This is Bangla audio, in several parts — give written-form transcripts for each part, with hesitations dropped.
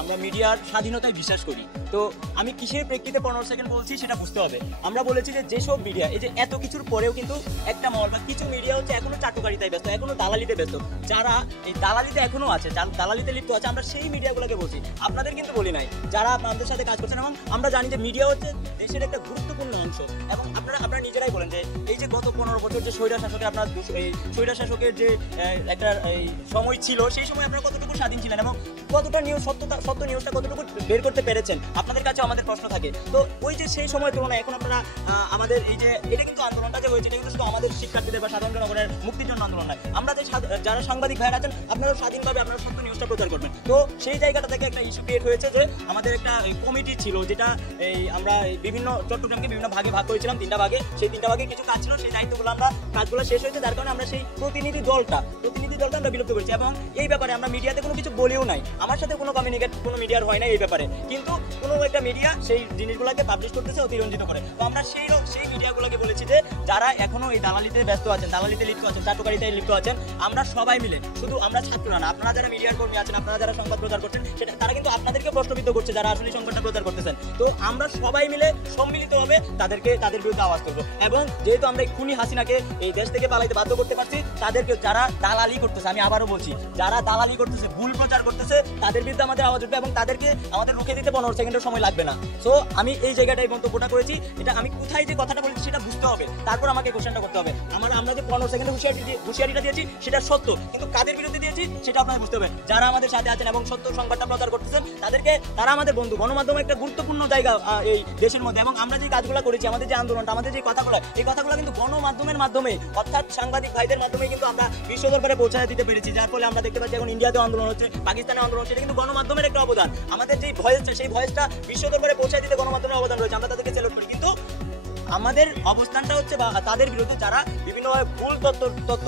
আমরা মিডিয়ার স্বাধীনতায় বিশ্বাস করি। তো আমি কিসের প্রেক্ষিতে 15 সেকেন্ড বলছি সেটা বুঝতে হবে। আমরা বলেছি যে যেসব মিডিয়া এই যে এত কিছুর পরেও কিন্তু একটা মহল বা কিছু মিডিয়া হচ্ছে এখনো চাটুকারিতায় ব্যস্ত, এখনো দালালিতে ব্যস্ত, যারা এই দালালিতে এখনো আছে, দালালিতে লিপ্ত আছে, আমরা সেই মিডিয়াগুলোকে বলছি, আপনাদের কিন্তু বলি নাই যারা আপনাদের সাথে কাজ করছেন। এবং আমরা জানি যে মিডিয়া হচ্ছে দেশের একটা গুরুত্বপূর্ণ অংশ। এবং আপনারা নিজেরাই বলেন যে এই যে গত 15 বছর যে স্বৈরা শাসকের আপনার এই স্বৈরা শাসকের যে একটা এই সময় ছিল, সেই সময় আপনারা কতটুকু স্বাধীন ছিলেন এবং কতটা নিউজ সত্য নিউজটা কতটুকু বের করতে পেরেছেন, আপনাদের কাছে আমাদের প্রশ্ন থাকে। তো ওই যে সেই সময়ের তুলনায় এখন আপনারা আমাদের এই যে এটা কিন্তু আন্দোলনটা যে হয়েছে, এটা কিন্তু শুধু আমাদের শিক্ষার্থীদের বা সাধারণ জনগণের মুক্তির জন্য আন্দোলন নয়। আমরা যে যারা সাংবাদিক ভাইরা আছেন, আপনারা স্বাধীনভাবে আপনারা সত্য নিউজটা প্রচার করবেন। তো সেই জায়গাটা থেকে একটা ইস্যু ক্রিয়েট হয়েছে যে আমাদের একটা কমিটি ছিল, যেটা এই আমরা বিভিন্ন চট্টগ্রামকে বিভিন্ন ভাগে ভাগ করেছিলাম, 3টা ভাগে। সেই 3টা ভাগে কিছু কাজ ছিল, সেই দায়িত্বগুলো আমরা কাজগুলো শেষ হয়েছে, যার কারণে আমরা সেই প্রতিনিধি দলটা আমরা বিলুপ্ত করেছি। এবং এই ব্যাপারে আমরা মিডিয়াতে কোনো কিছু বলেও নাই, আমার সাথে কোনো কমিউনিকেট কোনো মিডিয়ার হয় না এই ব্যাপারে, কিন্তু কোনো একটা মিডিয়া সেই জিনিসগুলোকে পাবলিশ করতেছে অতিরঞ্জিত করে। তো আমরা সেই মিডিয়াগুলোকে বলেছি যে যারা এখনো এই দালালিতে ব্যস্ত আছেন, দালালিতে লিপ্ত আছেন, চাটুকারিতায় লিপ্ত আছেন, আমরা সবাই মিলে, শুধু আমরা ছাত্ররা না, আপনারা যারা মিডিয়ার কর্মী আছেন, আপনারা যারা সংবাদ প্রচার করছেন, সেটা তারা কিন্তু আপনাদেরকে প্রশ্নবিদ্ধ করছে, যারা আসলে সংবাদটা প্রচার করতেছেন। তো আমরা সবাই মিলে সম্মিলিতভাবে তাদের বিরুদ্ধে আওয়াজ করবো। এবং যেহেতু আমরা এই খুনি হাসিনাকে এই দেশ থেকে পালাইতে বাধ্য করতে পারছি, তাদেরকে যারা দালালি করতেছে, আমি আবারও বলছি, যারা দালালি করতেছে, ভুল প্রচার করতেছে, তাদের বিরুদ্ধে আমাদের আওয়াজ উঠবে এবং তাদেরকে আমাদের রুখে দিতে 15 সেকেন্ডের সময় লাগবে না। সো আমি এই জায়গাটাই মন্তব্যটা করেছি, এটা আমি কোথায় যে কথাটা বলেছি সেটা বুঝতে হবে, তারপর আমাকে কোশ্চেনটা করতে হবে। আমরা যে 15 সেকেন্ডে হুঁশিয়ারিটা দিয়েছি সেটা সত্য, কিন্তু কাদের বিরুদ্ধে দিয়েছি সেটা আপনাদের বুঝতে হবে। যারা আমাদের সাথে আছেন এবং সত্য সংবাদটা প্রচার করতেছেন, তারা আমাদের বন্ধু। গণমাধ্যম একটা গুরুত্বপূর্ণ জায়গা এই দেশের মধ্যে, এবং আমরা যে কাজগুলো করেছি, আমাদের যে আন্দোলনটা, আমাদের যে কথাগুলো, এই কথাগুলো কিন্তু গণমাধ্যমের মাধ্যমে, অর্থাৎ সাংবাদিক ভাইদের মাধ্যমে কিন্তু আমরা বিশ্ব দরবারে পৌঁছায় দিতে পেরেছি। যার ফলে আমরা দেখতে পাচ্ছি এখন ইন্ডিয়াতেও আন্দোলন হচ্ছে, পাকিস্তানে আন্দোলন হচ্ছে, এটা কিন্তু গণমাধ্যমের একটা অবদান। আমাদের যে ভয়েসটা, সেই ভয়েসটা বিশ্ব দরবারে পৌঁছায় দিতে গণমাধ্যমের অবদান রয়েছে, আমরা তাদেরকে স্যালুট করি। কিন্তু আমাদের অবস্থানটা হচ্ছে বা তাদের বিরুদ্ধে যারা বিভিন্নভাবে ভুল তথ্য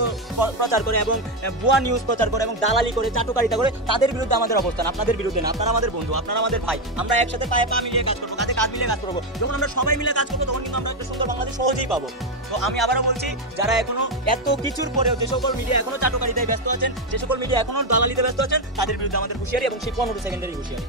প্রচার করে এবং ভুয়া নিউজ প্রচার করে এবং দালালি করে, চাটুকারিতা করে, তাদের বিরুদ্ধে আমাদের অবস্থান, আপনাদের বিরুদ্ধে না। আপনারা আমাদের বন্ধু, আপনারা আমাদের ভাই, আমরা একসাথে পায়ে পা মিলিয়ে কাজ করবো, কাঁধে কাঁধ মিলিয়ে কাজ করবো। যখন আমরা সবাই মিলে কাজ করবো, তখন কিন্তু আমরা একটা সুন্দর বাংলাদেশ সহজেই পাবো। তো আমি আবারও বলছি, যারা এখনো এত কিছুর পরেও যে সকল মিডিয়া এখনো চাটুকারিতায় ব্যস্ত আছেন, যে সকল মিডিয়া এখনো দালালিতে ব্যস্ত আছেন, তাদের বিরুদ্ধে আমাদের হুঁশিয়ারি, এবং সেই 15 সেকেন্ডারি হুঁশিয়ারি।